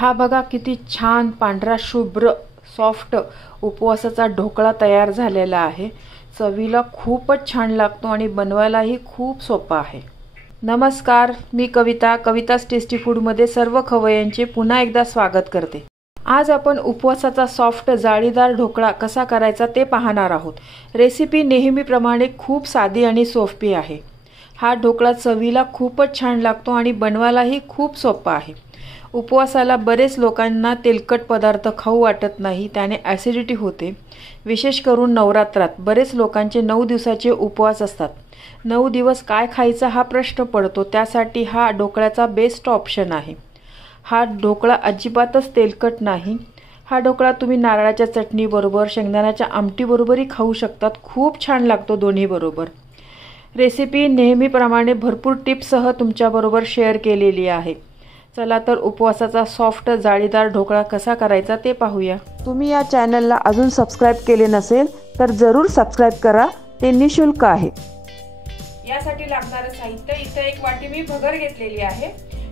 हा बघा किती छान पांढरा शुभ्र सॉफ्ट उपवासाचा ढोकळा तयार झालेला आहे। चवीला खूपच छान लागतो आणि बनवायलाही खूप सोपा आहे। नमस्कार, मी कविता's टेस्टी फूड मध्ये सर्व खवय्यांचे पुन्हा एकदा स्वागत करते। आज आपण उपवासाचा सॉफ्ट जाळीदार ढोकळा कसा करायचा ते पाहणार आहोत। रेसिपी नेहमीप्रमाणे खूप साधी आणि सोपी आहे। हा ढोकळा चवीला खूपच छान लागतो आणि बनवायलाही खूप सोपा आहे। उपवासाला बरेच लोकांना तेलकट पदार्थ खाऊ वाटत नाही, त्याने ॲसिडिटी होते। विशेष करून नवरात्रात बरेच लोकांचे 9 दिवसाचे उपवास असतात। 9 दिवस काय खायचा हा प्रश्न पडतो, त्यासाठी हा ढोकळ्याचा बेस्ट ऑप्शन आहे। हा ढोकळा अजिबातच तेलकट नाही। हा ढोकळा तुम्ही नारळाच्या चटणी बरोबर, शेंगदाण्याच्या आमटी बरोबरही खाऊ शकतात। खूप छान लागतो दोन्ही बरोबर। रेसिपी नेहमीप्रमाणे भरपूर टिप्ससह तुमच्याबरोबर शेअर केलेली आहे। चला तर उपवासाचा सॉफ्ट जाळीदार ढोकळा कसा करायचा ते पाहूया। तुम्ही या चॅनलला अजून सबस्क्राइब केले नसेल तर जरूर सबस्क्राइब करा, ते निशुल्क आहे। यासाठी लागणारे साहित्य, इथे एक वाटी मी भगर घेतलेली आहे।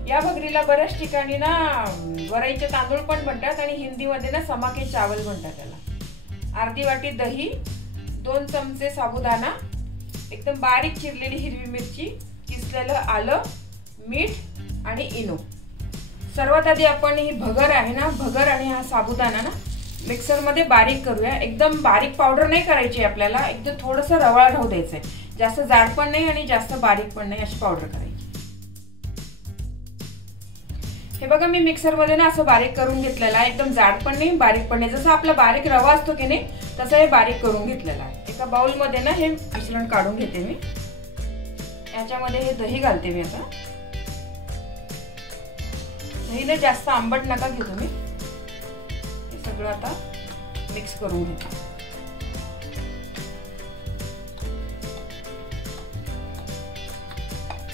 या भगरीला बऱ्याच ठिकाणी ना वरईचे तांदूळ पण म्हणतात आणि हिंदीमध्ये ना समाके चावल म्हणतात त्याला। अर्धी वाटी दही, 2 चमचे साबुदाणा, एकदम बारीक चिरलेली हिरवी मिरची, किसलेलं आलं, मीठ आणि इनो। सर्वात आधी आपण ही भगर आहे ना, भगर आणि हा साबुदाणा ना मिक्सर मध्ये बारीक करूया। एकदम बारीक पावडर नाही करायची आपल्याला, एकदम थोडंसं रवाळ राहू द्यायचंय। जास्त जाड पण नाही आणि जास्त बारीक पण नाही, अशी पावडर करायची। हे बघा मी मिक्सर मध्ये ना असं बारीक करून घेतलेला आहे। एकदम जाड पण नाही, बारीक पण नाही, जसं आपला बारीक रवा असतो की नाही तसं हे बारीक करून घेतलेलं आहे। एका बाउल मध्ये ना हे मिश्रण काढून घेते मी। याच्यामध्ये हे दही घालते मी आता। दहीने जास्त आंबट नका घेऊ तुम्ही। हे सगळं आता मिक्स करून घेते।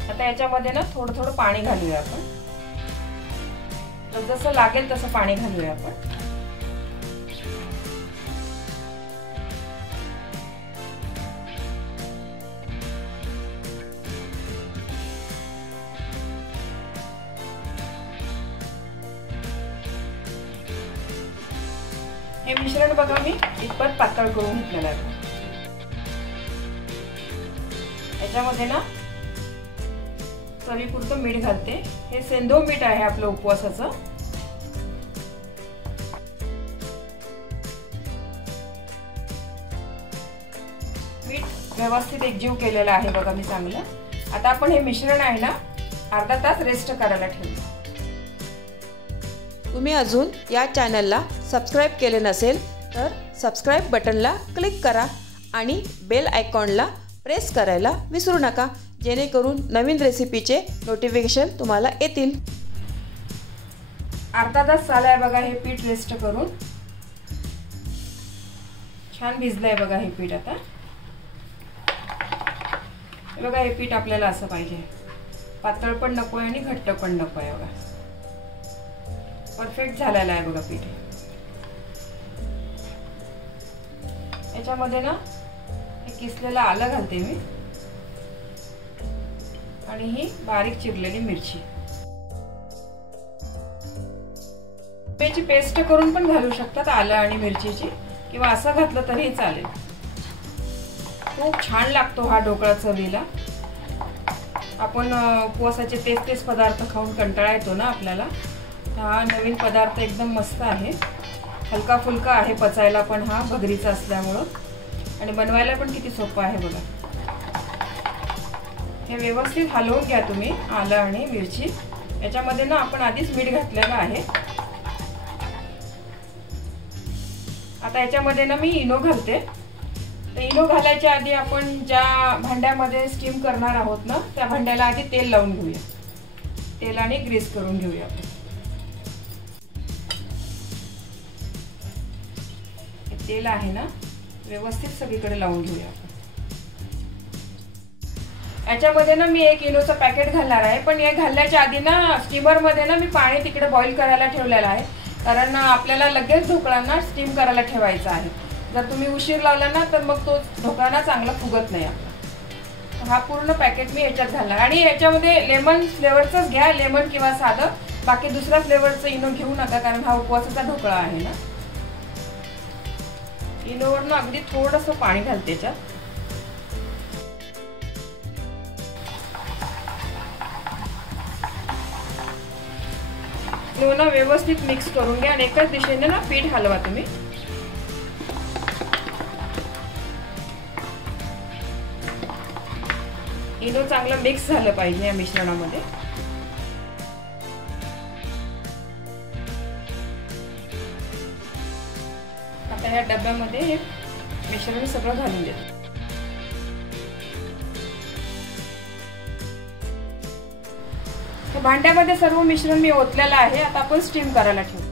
आता याच्यामध्ये ना थोडं थोडं पाणी घालूया आपण, जसं लागेल तसं पाणी घालूया आपण। हे मिश्रण बघा मी इतपत पातळ करून घेतलेलं आहे। याच्यामध्ये ना चवीपुरतं मीठ घालते। हे सेंधव मीठ आहे आपलं उपवासाचं। मीठ व्यवस्थित एकजीव केलेलं आहे बघा मी चांगलं। आता आपण हे मिश्रण आहे ना अर्धा तास रेस्ट करायला ठेवू। तुम्ही अजून या चॅनलला सबस्क्राइब केले नसेल तर सबस्क्राइब बटनला क्लिक करा आणि बेल आयकॉनला प्रेस करायला विसरू नका, जेणेकरून नवीन रेसिपीचे नोटिफिकेशन तुम्हाला येतील। अर्धा तास झालाय बघा हे पीठ रेस्ट करून। छान भिजलंय बघा हे पीठ। आता बघा हे पीठ आपल्याला असं पाहिजे, पातळ पण नकोय आणि घट्ट पण नकोय बघा। परफेक्ट झालेला आहे बघा पीठ। याच्यामध्ये ना हे किसलेलं आलं घालते मी आणि ही बारीक चिरलेली मिरची। याची पेस्ट करून पण घालू शकतात आलं आणि मिरचीची, किंवा असं घातलं तरी चालेल। खूप छान लागतो हा ढोकळा चवीला। आपण उपवासाचे तेच पदार्थ खाऊन कंटाळा येतो ना आपल्याला, हा नवीन पदार्थ एकदम मस्त आहे। हलका फुलका आहे पचायला पण, हा भगरीचा असल्यामुळं, आणि बनवायला पण किती सोपं आहे बघा। हे व्यवस्थित हलवून घ्या तुम्ही आलं आणि मिरची। याच्यामध्ये ना आपण आधीच मीठ घातलेलं आहे। आता याच्यामध्ये ना मी इनो घालते। तर इनो घालायच्या आधी आपण ज्या भांड्यामध्ये स्टीम करणार आहोत ना त्या भांड्याला आधी तेल लावून घेऊया। तेलाने ग्रीस करून घेऊया आपण। तेल आहे ना व्यवस्थित सगळीकडे लावून घेऊया आपण। याच्यामध्ये ना मी 1 इनोचं पॅकेट घालणार आहे, पण हे घालण्याच्या आधी ना स्टीमर मध्ये ना मी पाणी तिकडे बॉईल करायला ठेवलेलं आहे, कारण आपल्याला लगेच ढोकळांना स्टीम करायला ठेवायचं आहे। जर तुम्ही उशीर लावला ना तर मग तो ढोकळा ना चांगला फुगत नाही आपला। हा पूर्ण पॅकेट मी याच्यात घालणार आणि याच्यामध्ये लेमन फ्लेवरचंच घ्या, लेमन किंवा साधं, बाकी दुसऱ्या फ्लेवरचं इनो घेऊ नका, कारण हा उपवासाचा ढोकळा आहे ना. इनोवरनं अगदी थोडंसं पाणी घालते त्याच्यात. इनो ना व्यवस्थित मिक्स करून घ्या आणि एकाच दिशेने ना पीठ हलवा तुम्ही. इनो चांगलं मिक्स झालं पाहिजे या मिश्रणामध्ये. आता या डब्यामध्ये हे मिश्रण सगळं घालून देतो. भांड्यामध्ये सर्व मिश्रण मी ओतलेलं आहे. आता आपण स्टीम करायला ठेवू.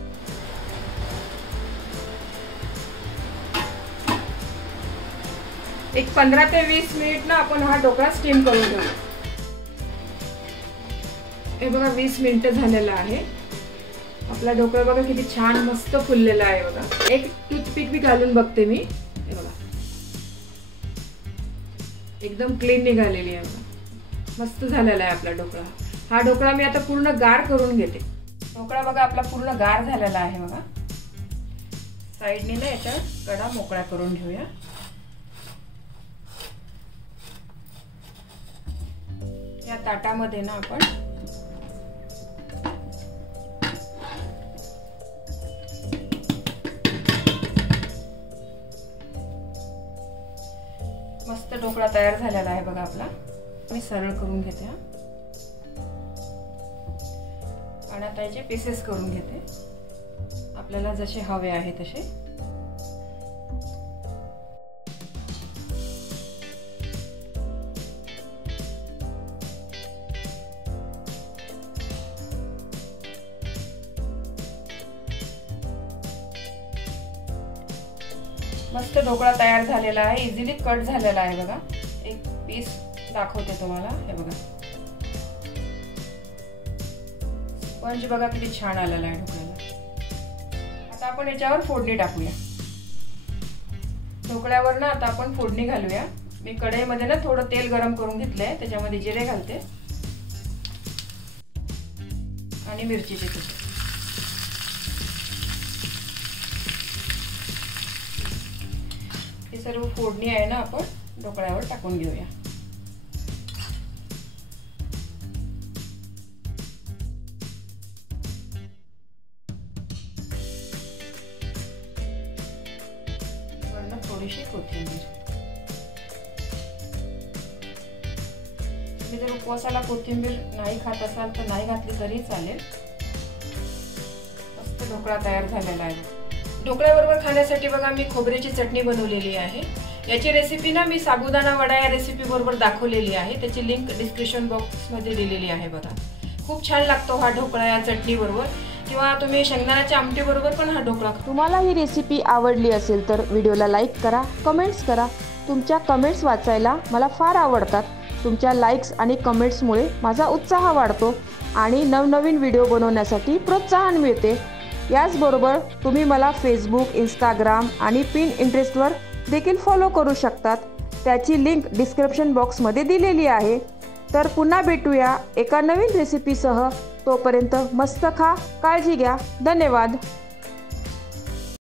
एक 15 ते 20 मिनिट ना आपण हा ढोकळा स्टीम करून घेऊ. हे बघा 20 मिनिट झालेला आहे. आपला ढोकळा बघा किती छान मस्त फुललेला आहे बघा. एक टूथपिक भी घालून बघते मी. हे बघा एकदम क्लीन निघालेली आहे बघा. मस्त झालेला आहे आपला ढोकळा. हा ढोकळा मी आता पूर्ण गार करून घेते. ढोकळा बघा आपला पूर्ण गार झालेला आहे बघा. साईडने ना याच्या कडा मोकळ्या करून घेऊया. या ताटामध्ये ना आपण मस्त ढोकळा तयार झालेला आहे बघा आपला. मी सरळ करून घेते हा. आणि आता याचे पीसेस करून घेते आपल्याला जसे हवे आहे तसे. मस्त ढोकळा तयार झालेला आहे. इझिली कट झालेला आहे बघा. एक पीस दाखवते तुम्हाला. हे बघा स्पंज बघा किती छान आलेला आहे ढोकळ्याला. आता आपण याच्यावर फोडणी टाकूया. ढोकळ्यावर ना आता आपण फोडणी घालूया. मी कढईमध्ये ना थोडं तेल गरम करून घेतलंय. त्याच्यामध्ये जिरे घालते आणि मिरचीचे तुकडे. ही सर्व फोडणी आहे ना आपण ढोकळ्यावर टाकून घेऊया. थोडीशी कोथिंबीर. तुम्ही जर उपवासाला कोथिंबीर नाही खात असाल तर नाही घातली तरी चालेल. मस्त ढोकळा तयार झालेला आहे. ढोकळ्याबरोबर खाण्यासाठी बघा मी खोबऱ्याची चटणी बनवलेली आहे. याची रेसिपी ना मी साबुदाणा वडा या रेसिपी बरोबर दाखवलेली आहे. त्याची लिंक डिस्क्रिप्शन बॉक्समध्ये दिलेली आहे बघा. खूप छान लागतो हा ढोकळा या चटणी बरोबर, किंवा तुम्ही शेंगदाण्याच्या आमटी बरोबर पण हा ढोकळा. तुम्हाला ही रेसिपी आवडली असेल तर व्हिडिओला लाईक करा, कमेंट्स करा. तुमच्या कमेंट्स वाचायला मला फार आवडतात. तुमच्या लाईक्स आणि कमेंट्समुळे माझा उत्साह वाढतो आणि नवनवीन व्हिडिओ बनवण्यासाठी प्रोत्साहन मिळते. याचबरोबर तुम्ही मला फेसबुक, इंस्टाग्राम आणि पिंटरेस्टवर देखील फॉलो करू शकतात. त्याची लिंक डिस्क्रिप्शन बॉक्समध्ये दिलेली आहे. तर पुन्हा भेटूया एका नवीन रेसिपीसह. तोपर्यंत मस्त खा, काळजी घ्या. धन्यवाद.